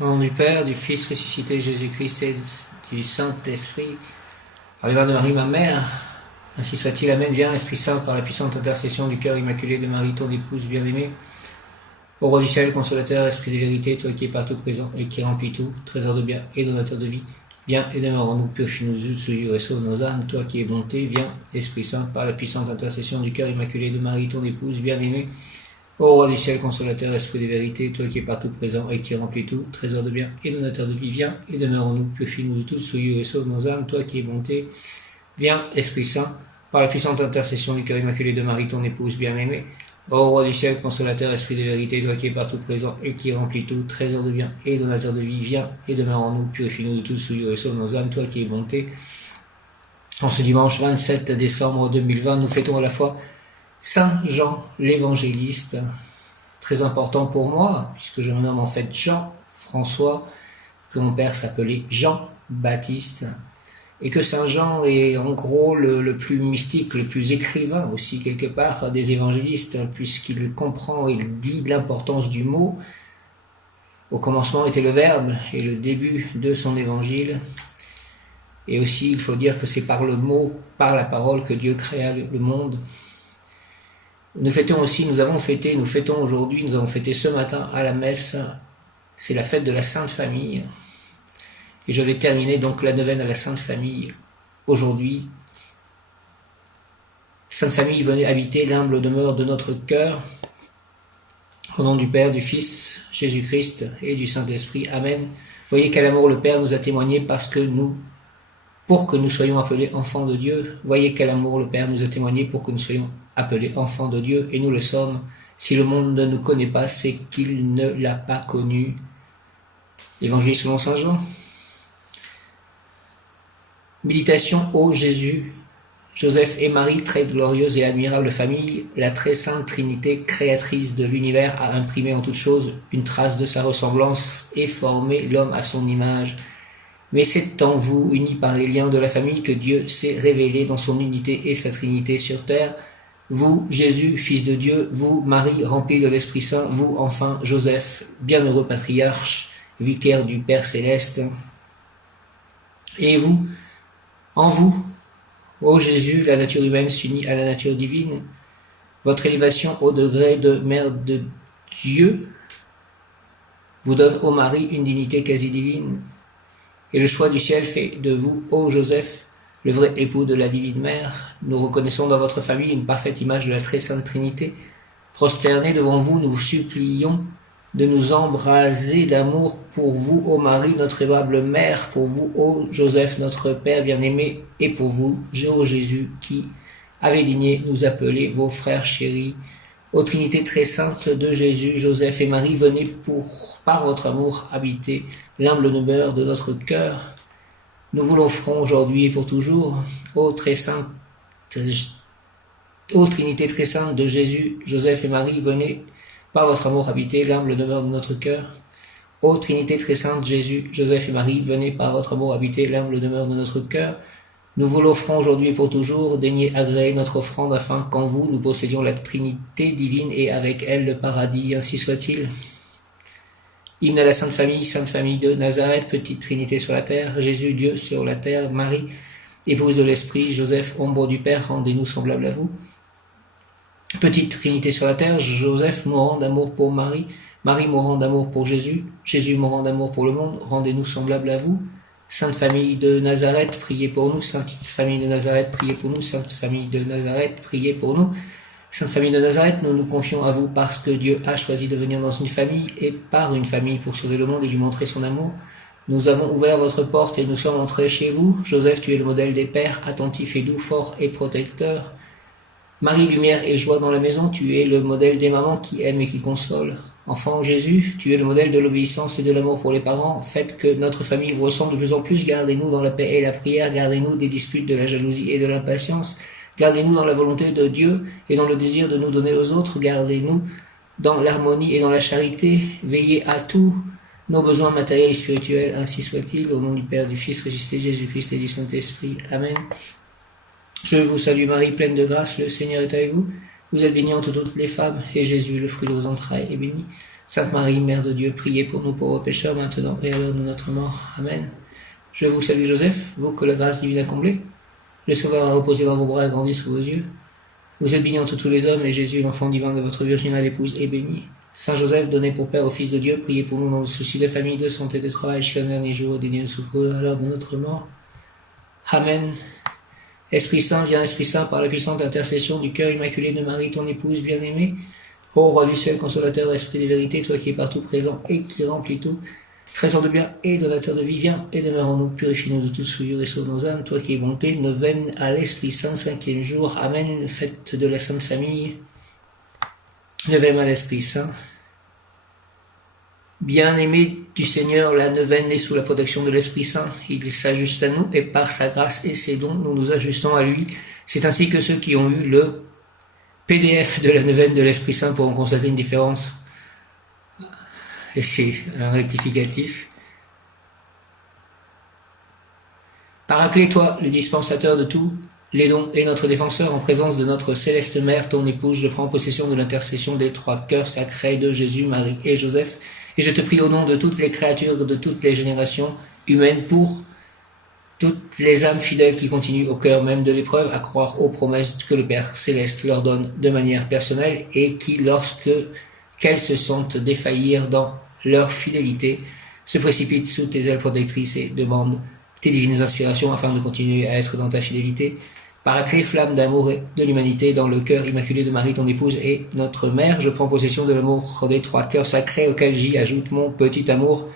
Au nom du Père, du Fils ressuscité Jésus-Christ et du Saint-Esprit, par les mains de Marie, ma mère, ainsi soit-il. Amen. Viens, Esprit Saint, par la puissante intercession du cœur immaculé de Marie, ton épouse bien-aimée. Ô roi du ciel, consolateur, esprit de vérité, toi qui es partout présent et qui remplis tout, trésor de bien et donateur de vie, viens et demeure en nous, purifie-nous, souillure et sauve nos âmes, toi qui es bonté, viens, Esprit Saint, par la puissante intercession du cœur immaculé de Marie, ton épouse bien-aimée. Ô roi du ciel, consolateur, esprit de vérité, toi qui es partout présent et qui remplis tout, trésor de bien et donateur de vie, viens et demeure en nous, purifie-nous de toute souillure et sauve nos âmes, toi qui es bonté, viens, Esprit Saint, par la puissante intercession du cœur immaculé de Marie, ton épouse bien-aimée. Ô roi du ciel, consolateur, esprit de vérité, toi qui es partout présent et qui remplis tout, trésor de bien et donateur de vie, viens et demeure en nous, purifie-nous de toute souillure et sauve nos âmes, toi qui es bonté. En ce dimanche 27 décembre 2020, nous fêtons à la fois Saint Jean l'évangéliste, très important pour moi, puisque je me nomme en fait Jean-François, que mon père s'appelait Jean-Baptiste, et que Saint Jean est en gros le plus mystique, le plus écrivain aussi quelque part des évangélistes, puisqu'il comprend, il dit l'importance du mot. Au commencement était le Verbe, et le début de son évangile. Et aussi, il faut dire que c'est par le mot, par la parole que Dieu créa le monde. Nous fêtons aujourd'hui, nous avons fêté ce matin à la messe, c'est la fête de la Sainte Famille. Et je vais terminer donc la neuvaine à la Sainte Famille aujourd'hui. Sainte Famille, venez habiter l'humble demeure de notre cœur. Au nom du Père, du Fils, Jésus-Christ et du Saint-Esprit. Amen. Voyez quel amour le Père nous a témoigné pour que nous soyons appelés enfants de Dieu. Voyez quel amour le Père nous a témoigné pour que nous soyons appelés enfants de Dieu, et nous le sommes. Si le monde ne nous connaît pas, c'est qu'il ne l'a pas connu. Évangile selon Saint Jean. Méditation ô Jésus, Joseph et Marie, très glorieuse et admirable famille, la très sainte Trinité, créatrice de l'univers, a imprimé en toutes choses une trace de sa ressemblance et formé l'homme à son image. Mais c'est en vous, unis par les liens de la famille, que Dieu s'est révélé dans son unité et sa Trinité sur terre. Vous, Jésus, Fils de Dieu, vous, Marie, remplie de l'Esprit Saint, vous, enfin, Joseph, bienheureux patriarche, vicaire du Père Céleste. Et vous, en vous, ô Jésus, la nature humaine s'unit à la nature divine. Votre élévation au degré de Mère de Dieu vous donne, ô Marie, une dignité quasi divine. Et le choix du ciel fait de vous, ô Joseph, le vrai époux de la divine mère. Nous reconnaissons dans votre famille une parfaite image de la très sainte Trinité. Prosternés devant vous, nous vous supplions de nous embraser d'amour pour vous, ô Marie, notre aimable mère, pour vous, ô Joseph, notre Père bien-aimé, et pour vous, ô Jésus, qui avez digné nous appeler vos frères chéris. Ô Trinité très sainte de Jésus, Joseph et Marie, venez par votre amour habiter l'humble demeure de notre cœur. Nous vous l'offrons aujourd'hui et pour toujours. Ô Trinité très sainte de Jésus, Joseph et Marie, venez par votre amour habiter l'humble demeure de notre cœur. Ô Trinité très sainte, Jésus, Joseph et Marie, venez par votre amour habiter l'humble demeure de notre cœur. Nous vous l'offrons aujourd'hui et pour toujours, daignez agréer notre offrande afin qu'en vous nous possédions la Trinité divine et avec elle le paradis, ainsi soit-il. Hymne à la Sainte Famille de Nazareth, petite Trinité sur la terre, Jésus, Dieu sur la terre, Marie, épouse de l'Esprit, Joseph, ombre du Père, rendez-nous semblables à vous. Petite Trinité sur la terre, Joseph mourant d'amour pour Marie, Marie mourant d'amour pour Jésus, Jésus mourant d'amour pour le monde, rendez-nous semblables à vous. Sainte Famille de Nazareth, priez pour nous. Sainte Famille de Nazareth, priez pour nous. Sainte Famille de Nazareth, priez pour nous. Sainte Famille de Nazareth, nous nous confions à vous parce que Dieu a choisi de venir dans une famille et par une famille pour sauver le monde et lui montrer son amour. Nous avons ouvert votre porte et nous sommes entrés chez vous. Joseph, tu es le modèle des pères, attentif et doux, fort et protecteur. Marie, lumière et joie dans la maison, tu es le modèle des mamans qui aiment et qui consolent. Enfant Jésus, tu es le modèle de l'obéissance et de l'amour pour les parents. Faites que notre famille vous ressemble de plus en plus. Gardez-nous dans la paix et la prière. Gardez-nous des disputes, de la jalousie et de l'impatience. Gardez-nous dans la volonté de Dieu et dans le désir de nous donner aux autres. Gardez-nous dans l'harmonie et dans la charité. Veillez à tous nos besoins matériels et spirituels. Ainsi soit-il. Au nom du Père, du Fils ressuscité, Jésus-Christ et du Saint-Esprit. Amen. Je vous salue Marie, pleine de grâce. Le Seigneur est avec vous. Vous êtes bénie entre toutes les femmes, et Jésus, le fruit de vos entrailles, est béni. Sainte Marie, Mère de Dieu, priez pour nous pauvres pécheurs, maintenant et à l'heure de notre mort. Amen. Je vous salue Joseph, vous que la grâce divine a comblé. Le Sauveur a reposé dans vos bras et grandi sous vos yeux. Vous êtes bénie entre tous les hommes, et Jésus, l'enfant divin de votre virginale épouse, est béni. Saint Joseph, donné pour Père au Fils de Dieu, priez pour nous dans le souci de famille, de santé, de travail, jusqu'à le dernier jour, des de souffrir à l'heure de notre mort. Amen. Esprit Saint, viens Esprit Saint, par la puissante intercession du cœur immaculé de Marie, ton épouse bien-aimée. Ô Roi du ciel, consolateur, Esprit de vérité, toi qui es partout présent et qui remplis tout, trésor de bien et donateur de vie, viens et demeure en nous, purifie-nous de toute souillure et sauve nos âmes, toi qui es bonté, neuvaine à l'Esprit Saint, 5e jour. Amen. Fête de la Sainte Famille. Neuvaine à l'Esprit Saint. Bien-aimé du Seigneur, la neuvaine est sous la protection de l'Esprit Saint. Il s'ajuste à nous et par sa grâce et ses dons, nous nous ajustons à lui. C'est ainsi que ceux qui ont eu le PDF de la neuvaine de l'Esprit Saint pourront constater une différence. Et c'est un rectificatif. Paraclet, toi, le dispensateur de tous les dons et notre défenseur, en présence de notre céleste Mère, ton épouse, je prends possession de l'intercession des trois cœurs sacrés de Jésus, Marie et Joseph, et je te prie au nom de toutes les créatures, de toutes les générations humaines, pour toutes les âmes fidèles qui continuent au cœur même de l'épreuve à croire aux promesses que le Père Céleste leur donne de manière personnelle, et qui, lorsque qu'elles se sentent défaillir dans leur fidélité, se précipitent sous tes ailes protectrices et demandent tes divines inspirations afin de continuer à être dans ta fidélité. Paraclet, flamme d'amour et de l'humanité, dans le cœur immaculé de Marie, ton épouse et notre mère, je prends possession de l'amour des trois cœurs sacrés, auquel j'y ajoute mon petit amour,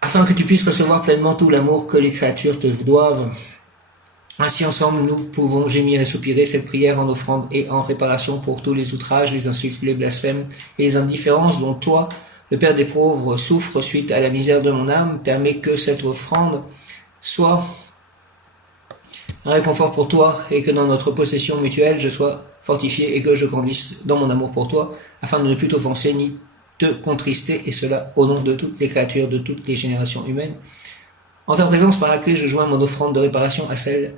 afin que tu puisses recevoir pleinement tout l'amour que les créatures te doivent. Ainsi, ensemble, nous pouvons gémir et soupirer cette prière en offrande et en réparation pour tous les outrages, les insultes, les blasphèmes et les indifférences dont toi, le Père des pauvres, souffre suite à la misère de mon âme. Permets que cette offrande soit un réconfort pour toi, et que dans notre possession mutuelle, je sois fortifié et que je grandisse dans mon amour pour toi, afin de ne plus t'offenser ni te contrister, et cela au nom de toutes les créatures, de toutes les générations humaines. En ta présence, Paraclet, je joins mon offrande de réparation à celle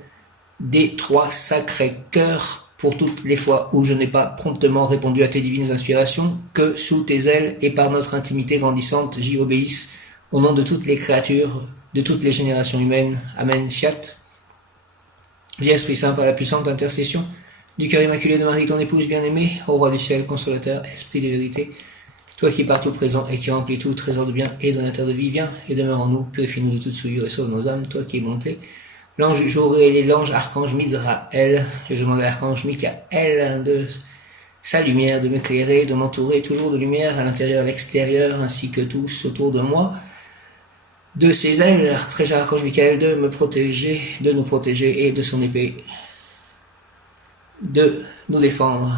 des trois sacrés cœurs, pour toutes les fois où je n'ai pas promptement répondu à tes divines inspirations, que sous tes ailes et par notre intimité grandissante, j'y obéisse, au nom de toutes les créatures, de toutes les générations humaines. Amen. Fiat. Viens Esprit Saint, par la puissante intercession du cœur immaculé de Marie, ton épouse bien-aimée, ô Roi du ciel, consolateur, Esprit de vérité, toi qui es partout présent et qui remplis tout trésor de bien et donateur de vie, viens et demeure en nous, purifie-nous de toute souillure et sauve nos âmes, toi qui es monté l'ange du jour et l'ange archange Misaël, et je demande à l'archange Michael de sa lumière de m'éclairer, de m'entourer toujours de lumière à l'intérieur et à l'extérieur, ainsi que tous autour de moi. De ses ailes, très cher archange Michael, de me protéger, de nous protéger, et de son épée, de nous défendre.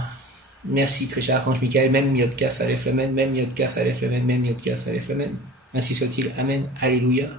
Merci, très cher archange Michael, même Yod Kaf Aleph Lamen, même Yod Kaf Aleph Lamen, même Yod Kaf Aleph Lamen. Ainsi soit-il. Amen. Alléluia.